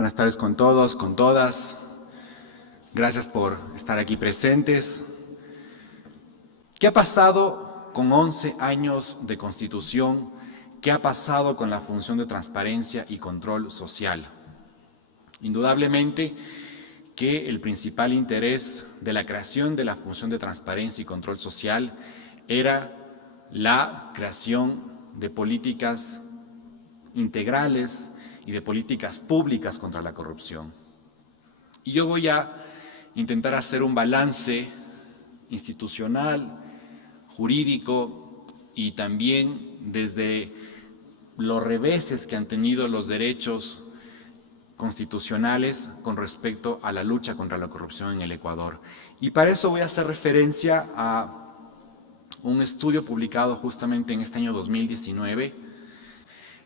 Buenas tardes con todos, con todas. Gracias por estar aquí presentes. ¿Qué ha pasado con 11 años de Constitución? ¿Qué ha pasado con la función de transparencia y control social? Indudablemente que el principal interés de la creación de la función de transparencia y control social era la creación de políticas integrales y de políticas públicas contra la corrupción. Y yo voy a intentar hacer un balance institucional, jurídico y también desde los reveses que han tenido los derechos constitucionales con respecto a la lucha contra la corrupción en el Ecuador. Y para eso voy a hacer referencia a un estudio publicado justamente en este año 2019.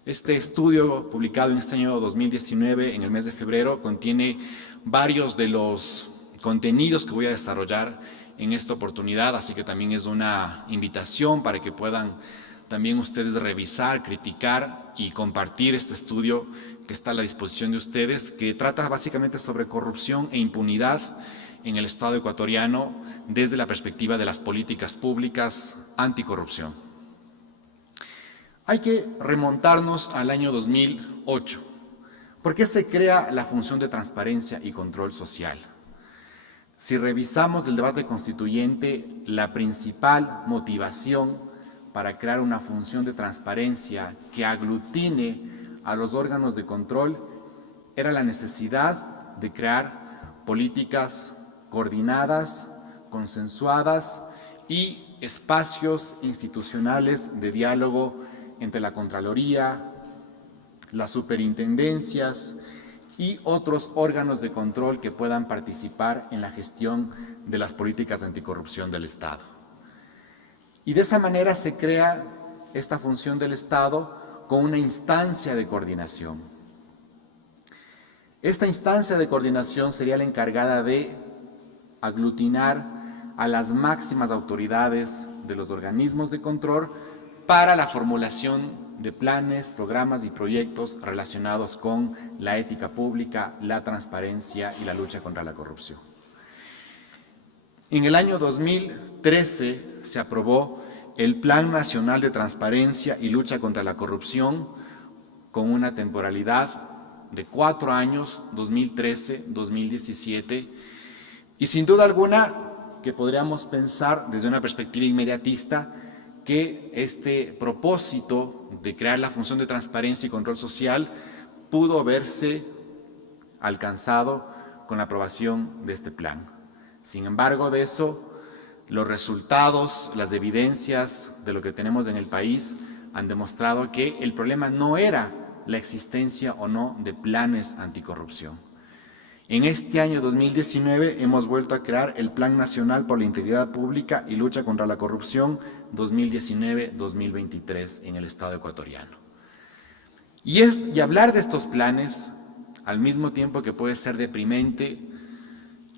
Este estudio publicado en este año 2019, en el mes de febrero, contiene varios de los contenidos que voy a desarrollar en esta oportunidad, así que también es una invitación para que puedan también ustedes revisar, criticar y compartir este estudio que está a la disposición de ustedes, que trata básicamente sobre corrupción e impunidad en el Estado ecuatoriano desde la perspectiva de las políticas públicas anticorrupción. Hay que remontarnos al año 2008. ¿Por qué se crea la función de transparencia y control social? Si revisamos el debate constituyente, la principal motivación para crear una función de transparencia que aglutine a los órganos de control era la necesidad de crear políticas coordinadas, consensuadas y espacios institucionales de diálogo entre la Contraloría, las superintendencias y otros órganos de control que puedan participar en la gestión de las políticas anticorrupción del Estado. Y de esa manera se crea esta función del Estado con una instancia de coordinación. Esta instancia de coordinación sería la encargada de aglutinar a las máximas autoridades de los organismos de control para la formulación de planes, programas y proyectos relacionados con la ética pública, la transparencia y la lucha contra la corrupción. En el año 2013 se aprobó el Plan Nacional de Transparencia y Lucha contra la Corrupción con una temporalidad de 4 años, 2013-2017, y sin duda alguna que podríamos pensar desde una perspectiva inmediatista que este propósito de crear la función de transparencia y control social pudo verse alcanzado con la aprobación de este plan. Sin embargo, de eso, los resultados, las evidencias de lo que tenemos en el país han demostrado que el problema no era la existencia o no de planes anticorrupción. En este año 2019 hemos vuelto a crear el Plan Nacional por la Integridad Pública y Lucha contra la Corrupción 2019-2023 en el Estado ecuatoriano. Y hablar de estos planes, al mismo tiempo que puede ser deprimente,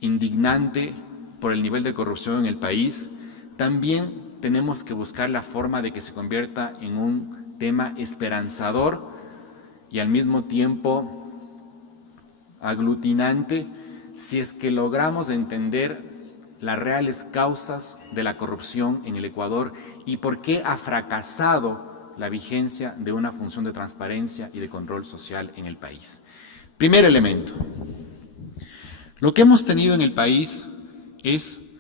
indignante por el nivel de corrupción en el país, también tenemos que buscar la forma de que se convierta en un tema esperanzador y al mismo tiempo aglutinante si es que logramos entender las reales causas de la corrupción en el Ecuador y por qué ha fracasado la vigencia de una función de transparencia y de control social en el país. Primer elemento. Lo que hemos tenido en el país es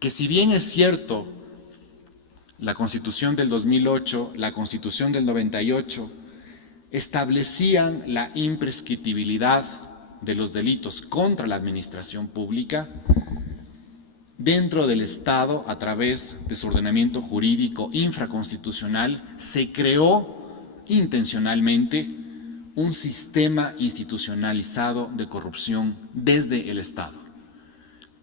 que si bien es cierto la Constitución del 2008, la Constitución del 98 establecían la imprescriptibilidad de los delitos contra la administración pública, dentro del Estado, a través de su ordenamiento jurídico infraconstitucional, se creó intencionalmente un sistema institucionalizado de corrupción desde el Estado.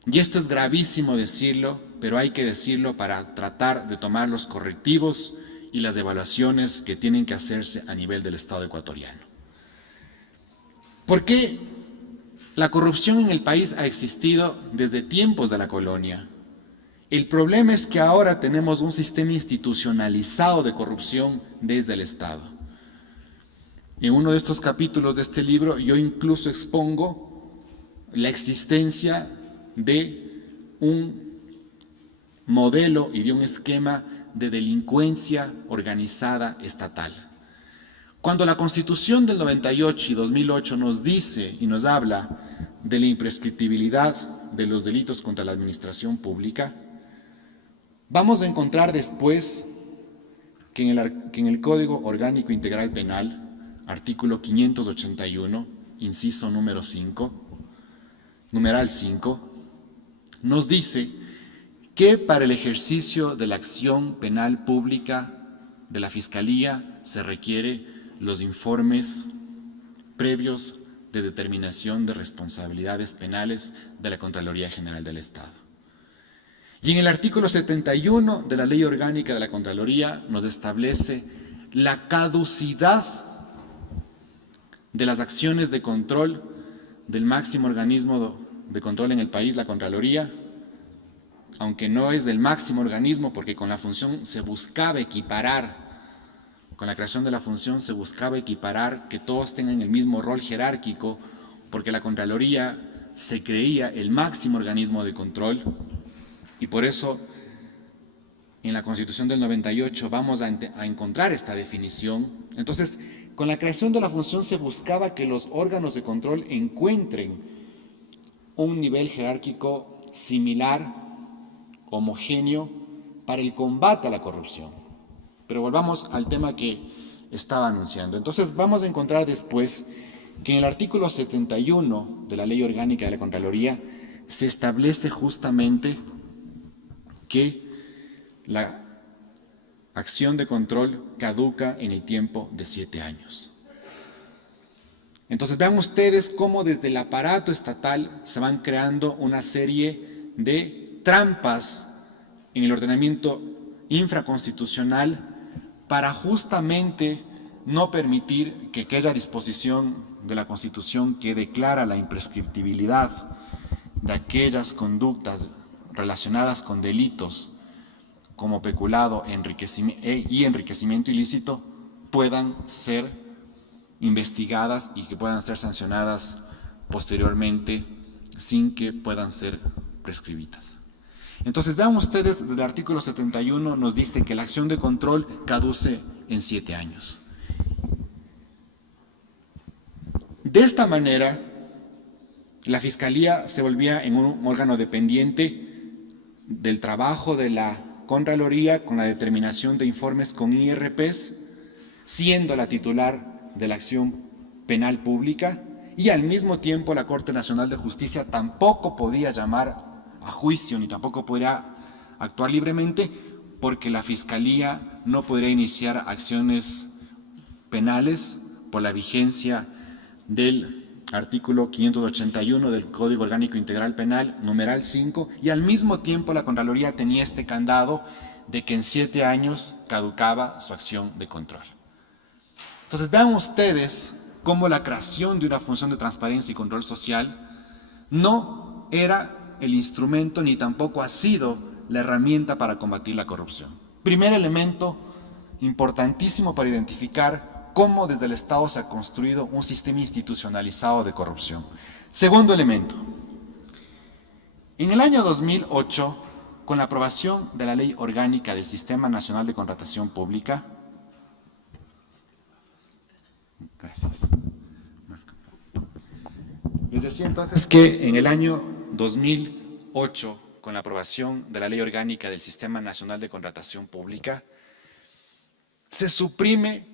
Y esto es gravísimo decirlo, pero hay que decirlo para tratar de tomar los correctivos y las evaluaciones que tienen que hacerse a nivel del Estado ecuatoriano. ¿Por qué? La corrupción en el país ha existido desde tiempos de la colonia. El problema es que ahora tenemos un sistema institucionalizado de corrupción desde el Estado. En uno de estos capítulos de este libro yo incluso expongo la existencia de un modelo y de un esquema de delincuencia organizada estatal. Cuando la Constitución del 98 y 2008 nos dice y nos habla de la imprescriptibilidad de los delitos contra la administración pública, vamos a encontrar después que en el Código Orgánico Integral Penal, artículo 581, inciso número 5, numeral 5, nos dice que para el ejercicio de la acción penal pública de la Fiscalía se requiere los informes previos de determinación de responsabilidades penales de la Contraloría General del Estado. Y en el artículo 71 de la Ley Orgánica de la Contraloría nos establece la caducidad de las acciones de control del máximo organismo de control en el país, la Contraloría, aunque no es del máximo organismo, porque con la función se buscaba equiparar, con la creación de la función se buscaba equiparar que todos tengan el mismo rol jerárquico, porque la Contraloría se creía el máximo organismo de control, y por eso en la Constitución del 98 vamos a encontrar esta definición. Entonces, con la creación de la función se buscaba que los órganos de control encuentren un nivel jerárquico similar, homogéneo, para el combate a la corrupción. Pero volvamos al tema que estaba anunciando. Entonces vamos a encontrar después que en el artículo 71 de la Ley Orgánica de la Contraloría se establece justamente que la acción de control caduca en el tiempo de 7 años. Entonces vean ustedes cómo desde el aparato estatal se van creando una serie de trampas en el ordenamiento infraconstitucional para justamente no permitir que aquella disposición de la Constitución que declara la imprescriptibilidad de aquellas conductas relacionadas con delitos como peculado y enriquecimiento ilícito puedan ser investigadas y que puedan ser sancionadas posteriormente sin que puedan ser prescribidas. Entonces vean ustedes, desde el artículo 71 nos dice que la acción de control caduce en 7 años. De esta manera, la Fiscalía se volvía en un órgano dependiente del trabajo de la Contraloría con la determinación de informes con IRPs, siendo la titular de la acción penal pública, y al mismo tiempo la Corte Nacional de Justicia tampoco podía llamar a juicio ni tampoco podría actuar libremente, porque la Fiscalía no podría iniciar acciones penales por la vigencia del artículo 581 del Código Orgánico Integral Penal, numeral 5, y al mismo tiempo la Contraloría tenía este candado de que en 7 años caducaba su acción de control. Entonces vean ustedes cómo la creación de una función de transparencia y control social no era el instrumento ni tampoco ha sido la herramienta para combatir la corrupción. Primer elemento importantísimo para identificar cómo desde el Estado se ha construido un sistema institucionalizado de corrupción. Segundo elemento, en el año 2008, con la aprobación de la Ley Orgánica del Sistema Nacional de Contratación Pública, gracias. Les decía entonces que en el año 2008, con la aprobación de la Ley Orgánica del Sistema Nacional de Contratación Pública, se suprime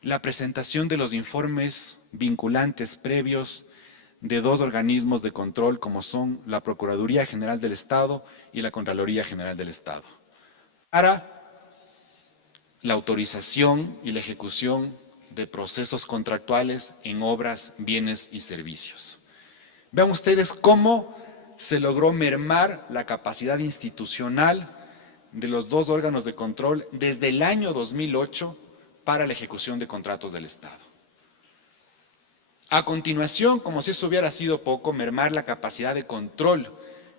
la presentación de los informes vinculantes previos de 2 organismos de control como son la Procuraduría General del Estado y la Contraloría General del Estado, para la autorización y la ejecución de procesos contractuales en obras, bienes y servicios. Vean ustedes cómo se logró mermar la capacidad institucional de los 2 órganos de control desde el año 2008 para la ejecución de contratos del Estado. A continuación, como si eso hubiera sido poco, mermar la capacidad de control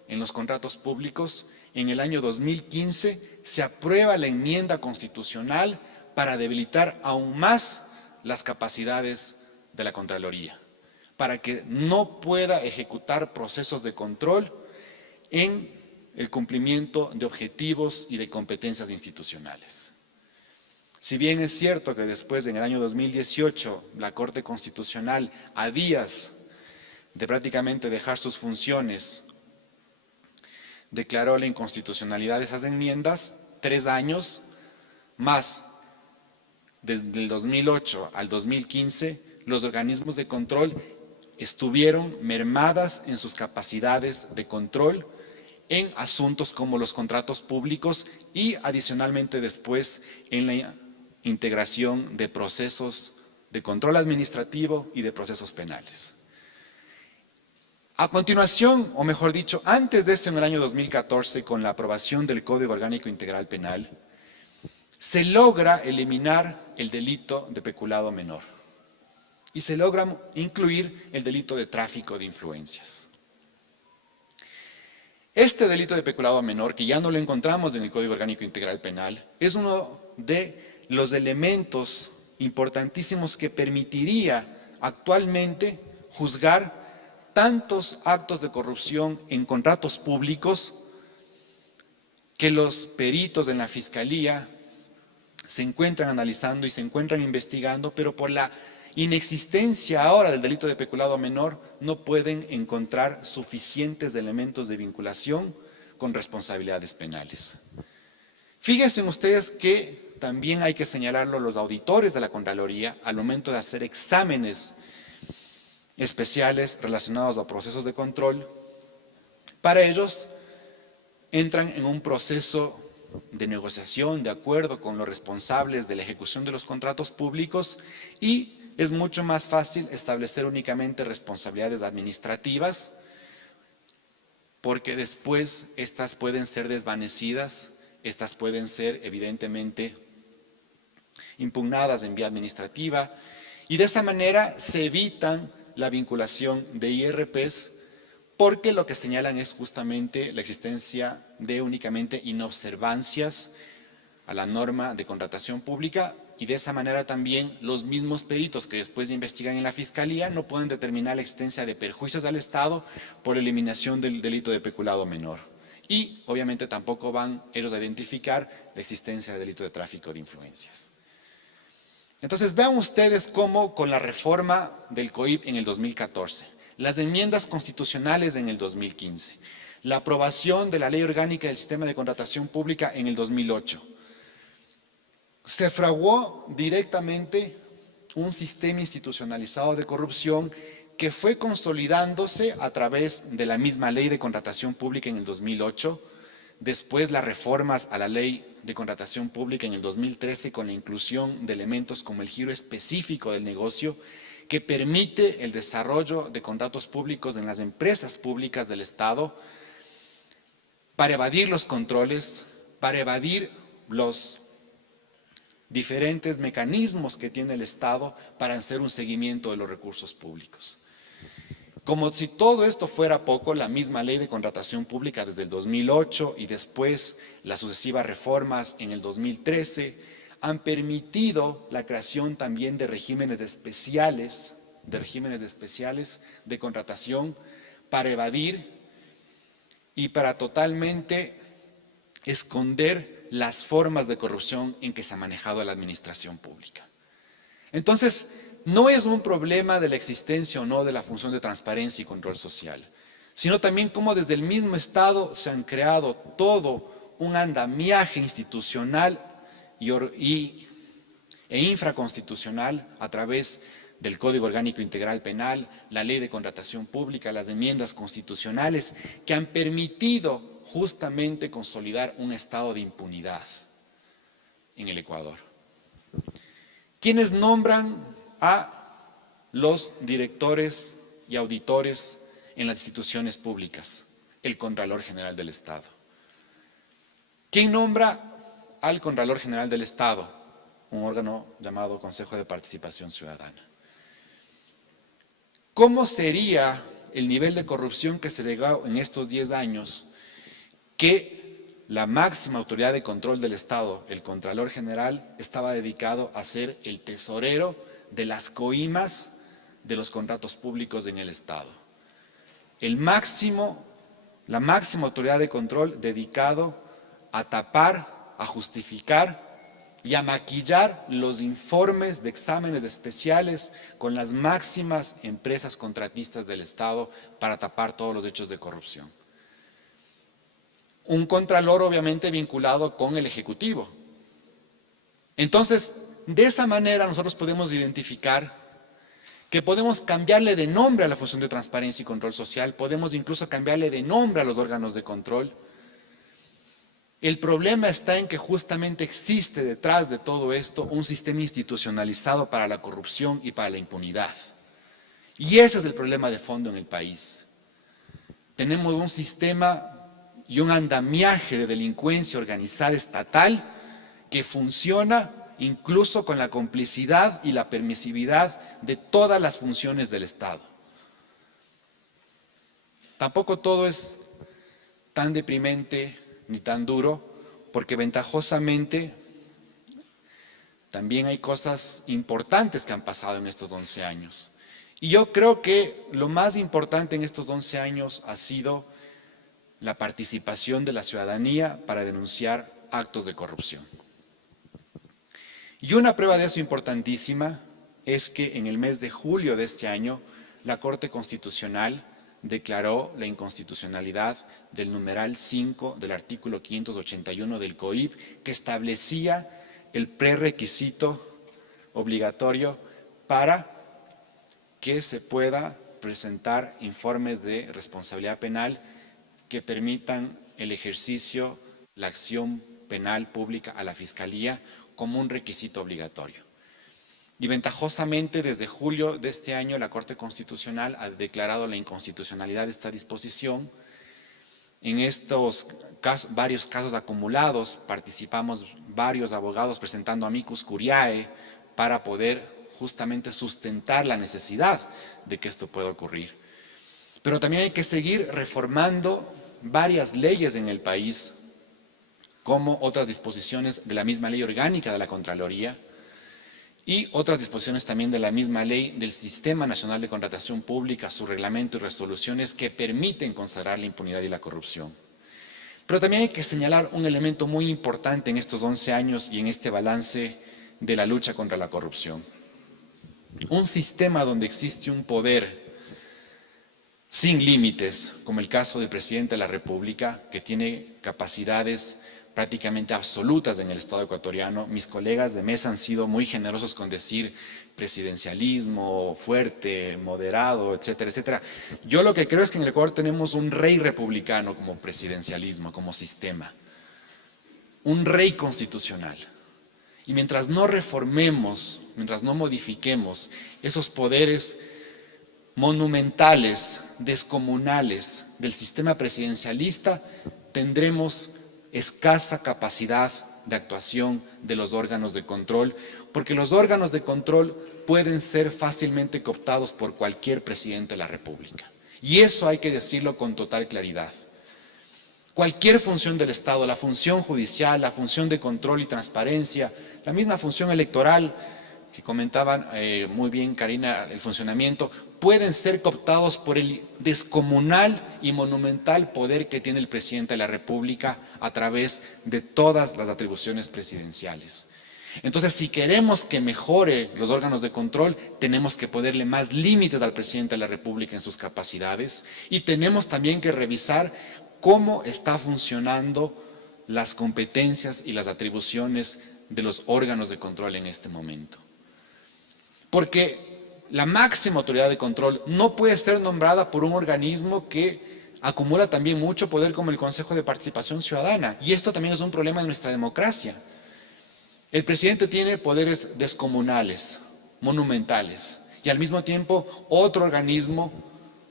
en los contratos públicos. En el año 2015 se aprueba la enmienda constitucional para debilitar aún más las capacidades de la Contraloría, para que no pueda ejecutar procesos de control en el cumplimiento de objetivos y de competencias institucionales. Si bien es cierto que después, en el año 2018, la Corte Constitucional, a días de prácticamente dejar sus funciones, declaró la inconstitucionalidad de esas enmiendas, 3 años más, desde el 2008 al 2015, los organismos de control estuvieron mermadas en sus capacidades de control en asuntos como los contratos públicos y adicionalmente después en la integración de procesos de control administrativo y de procesos penales. A continuación, o mejor dicho, antes de eso, en el año 2014, con la aprobación del Código Orgánico Integral Penal, se logra eliminar el delito de peculado menor y se logra incluir el delito de tráfico de influencias. Este delito de peculado menor, que ya no lo encontramos en el Código Orgánico Integral Penal, es uno de los elementos importantísimos que permitiría actualmente juzgar tantos actos de corrupción en contratos públicos que los peritos en la Fiscalía se encuentran analizando y se encuentran investigando, pero por la inexistencia ahora del delito de peculado menor no pueden encontrar suficientes elementos de vinculación con responsabilidades penales. Fíjense ustedes que también hay que señalarlo los auditores de la Contraloría al momento de hacer exámenes especiales relacionados a procesos de control. Para ellos entran en un proceso de negociación, de acuerdo con los responsables de la ejecución de los contratos públicos, y es mucho más fácil establecer únicamente responsabilidades administrativas, porque después estas pueden ser desvanecidas, estas pueden ser evidentemente impugnadas en vía administrativa, y de esa manera se evitan la vinculación de IRPs, porque lo que señalan es justamente la existencia de únicamente inobservancias a la norma de contratación pública, y de esa manera también los mismos peritos que después investigan en la Fiscalía no pueden determinar la existencia de perjuicios al Estado por eliminación del delito de peculado menor. Y obviamente tampoco van ellos a identificar la existencia de delito de tráfico de influencias. Entonces vean ustedes cómo con la reforma del COIP en el 2014, las enmiendas constitucionales en el 2015, la aprobación de la Ley Orgánica del Sistema de Contratación Pública en el 2008, se fraguó directamente un sistema institucionalizado de corrupción que fue consolidándose a través de la misma Ley de Contratación Pública en el 2008, después las reformas a la Ley de Contratación Pública en el 2013 con la inclusión de elementos como el giro específico del negocio que permite el desarrollo de contratos públicos en las empresas públicas del Estado para evadir los controles, para evadir los diferentes mecanismos que tiene el Estado para hacer un seguimiento de los recursos públicos. Como si todo esto fuera poco, la misma Ley de Contratación Pública desde el 2008 y después las sucesivas reformas en el 2013 han permitido la creación también de regímenes especiales de contratación para evadir y para totalmente esconder las formas de corrupción en que se ha manejado la administración pública. Entonces, no es un problema de la existencia o no de la función de transparencia y control social, sino también cómo desde el mismo Estado se han creado todo un andamiaje institucional e infraconstitucional a través del Código Orgánico Integral Penal, la Ley de Contratación Pública, las enmiendas constitucionales que han permitido justamente consolidar un estado de impunidad en el Ecuador. ¿Quiénes nombran a los directores y auditores en las instituciones públicas? El Contralor General del Estado. ¿Quién nombra al Contralor General del Estado? Un órgano llamado Consejo de Participación Ciudadana. ¿Cómo sería el nivel de corrupción que se llegó en estos 10 años que la máxima autoridad de control del Estado, el Contralor General, estaba dedicado a ser el tesorero de las coimas de los contratos públicos en el Estado. La máxima autoridad de control dedicado a tapar, a justificar y a maquillar los informes de exámenes especiales con las máximas empresas contratistas del Estado para tapar todos los hechos de corrupción. Un contralor obviamente vinculado con el Ejecutivo. Entonces, de esa manera nosotros podemos identificar que podemos cambiarle de nombre a la función de transparencia y control social, podemos incluso cambiarle de nombre a los órganos de control. El problema está en que justamente existe detrás de todo esto un sistema institucionalizado para la corrupción y para la impunidad. Y ese es el problema de fondo en el país. Tenemos un sistema y un andamiaje de delincuencia organizada estatal que funciona incluso con la complicidad y la permisividad de todas las funciones del Estado. Tampoco todo es tan deprimente ni tan duro, porque ventajosamente también hay cosas importantes que han pasado en estos 11 años. Y yo creo que lo más importante en estos 11 años ha sido la participación de la ciudadanía para denunciar actos de corrupción. Y una prueba de eso importantísima es que en el mes de julio de este año, la Corte Constitucional declaró la inconstitucionalidad del numeral 5 del artículo 581 del COIP, que establecía el prerequisito obligatorio para que se pueda presentar informes de responsabilidad penal que permitan el ejercicio, la acción penal pública a la Fiscalía como un requisito obligatorio. Y ventajosamente, desde julio de este año, la Corte Constitucional ha declarado la inconstitucionalidad de esta disposición. En estos varios casos acumulados, participamos varios abogados presentando amicus curiae para poder justamente sustentar la necesidad de que esto pueda ocurrir. Pero también hay que seguir reformando varias leyes en el país, como otras disposiciones de la misma ley orgánica de la Contraloría, y otras disposiciones también de la misma ley del Sistema Nacional de Contratación Pública, su reglamento y resoluciones que permiten consagrar la impunidad y la corrupción. Pero también hay que señalar un elemento muy importante en estos 11 años y en este balance de la lucha contra la corrupción. Un sistema donde existe un poder sin límites, como el caso del presidente de la República, que tiene capacidades prácticamente absolutas en el Estado ecuatoriano. Mis colegas de mesa han sido muy generosos con decir presidencialismo fuerte, moderado, etcétera, etcétera. Yo lo que creo es que en el Ecuador tenemos un rey republicano como presidencialismo, como sistema, un rey constitucional. Y mientras no reformemos, mientras no modifiquemos esos poderes monumentales, descomunales del sistema presidencialista, tendremos escasa capacidad de actuación de los órganos de control, porque los órganos de control pueden ser fácilmente cooptados por cualquier presidente de la República. Y eso hay que decirlo con total claridad. Cualquier función del Estado, la función judicial, la función de control y transparencia, la misma función electoral que comentaban muy bien Karina, el funcionamiento, pueden ser cooptados por el descomunal y monumental poder que tiene el presidente de la República a través de todas las atribuciones presidenciales. Entonces, si queremos que mejore los órganos de control, tenemos que ponerle más límites al presidente de la República en sus capacidades y tenemos también que revisar cómo está funcionando las competencias y las atribuciones de los órganos de control en este momento. Porque la máxima autoridad de control no puede ser nombrada por un organismo que acumula también mucho poder como el Consejo de Participación Ciudadana. Y esto también es un problema de nuestra democracia. El presidente tiene poderes descomunales, monumentales, y al mismo tiempo otro organismo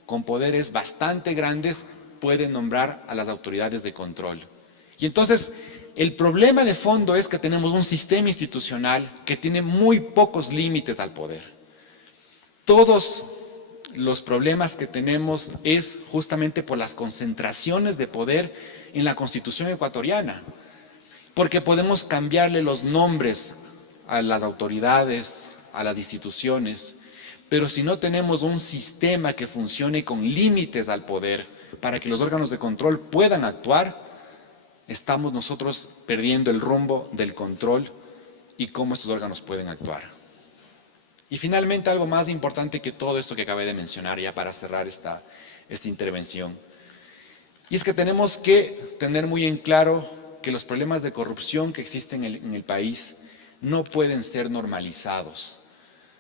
con poderes bastante grandes puede nombrar a las autoridades de control. Y entonces el problema de fondo es que tenemos un sistema institucional que tiene muy pocos límites al poder. Todos los problemas que tenemos es justamente por las concentraciones de poder en la Constitución ecuatoriana, porque podemos cambiarle los nombres a las autoridades, a las instituciones, pero si no tenemos un sistema que funcione con límites al poder para que los órganos de control puedan actuar, estamos nosotros perdiendo el rumbo del control y cómo estos órganos pueden actuar. Y finalmente, algo más importante que todo esto que acabé de mencionar, ya para cerrar esta intervención, y es que tenemos que tener muy en claro que los problemas de corrupción que existen en el país no pueden ser normalizados.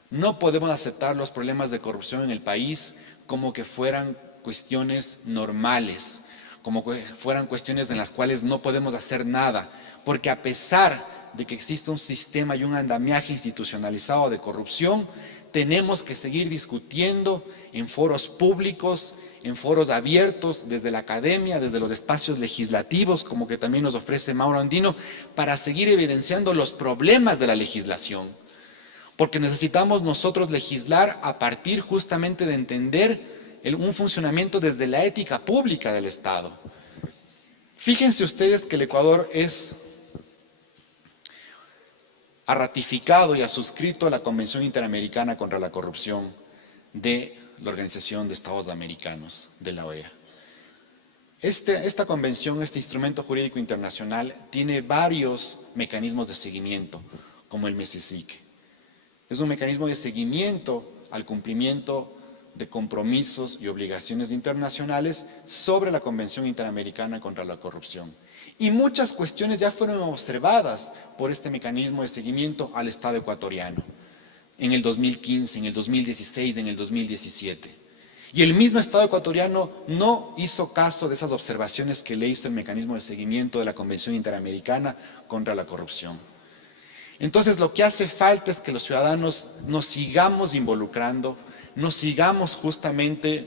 No podemos aceptar los problemas de corrupción en el país como que fueran cuestiones normales, como que fueran cuestiones en las cuales no podemos hacer nada, porque a pesar de que existe un sistema y un andamiaje institucionalizado de corrupción, tenemos que seguir discutiendo en foros públicos, en foros abiertos, desde la academia, desde los espacios legislativos, como que también nos ofrece Mauro Andino, para seguir evidenciando los problemas de la legislación. Porque necesitamos nosotros legislar a partir justamente de entender un funcionamiento desde la ética pública del Estado. Fíjense ustedes que el Ecuador ha ratificado y ha suscrito la Convención Interamericana contra la Corrupción de la Organización de Estados Americanos, de la OEA. Esta convención, este instrumento jurídico internacional, tiene varios mecanismos de seguimiento, como el MESESIC. Es un mecanismo de seguimiento al cumplimiento de compromisos y obligaciones internacionales sobre la Convención Interamericana contra la Corrupción. Y muchas cuestiones ya fueron observadas por este mecanismo de seguimiento al Estado ecuatoriano en el 2015, en el 2016, en el 2017. Y el mismo Estado ecuatoriano no hizo caso de esas observaciones que le hizo el mecanismo de seguimiento de la Convención Interamericana contra la Corrupción. Entonces, lo que hace falta es que los ciudadanos nos sigamos involucrando, nos sigamos justamente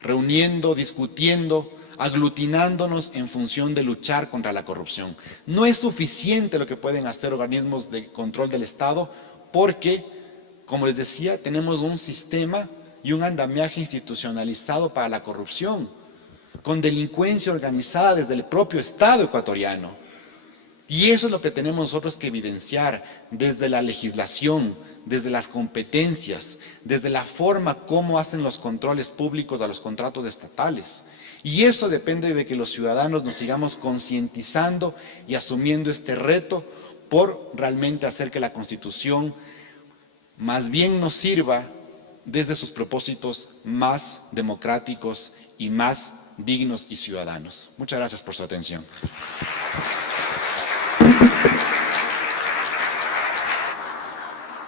reuniendo, discutiendo, aglutinándonos en función de luchar contra la corrupción. No es suficiente lo que pueden hacer organismos de control del Estado porque, como les decía, tenemos un sistema y un andamiaje institucionalizado para la corrupción, con delincuencia organizada desde el propio Estado ecuatoriano. Y eso es lo que tenemos nosotros que evidenciar desde la legislación, desde las competencias, desde la forma como hacen los controles públicos a los contratos estatales. Y eso depende de que los ciudadanos nos sigamos concientizando y asumiendo este reto por realmente hacer que la Constitución más bien nos sirva desde sus propósitos más democráticos y más dignos y ciudadanos. Muchas gracias por su atención.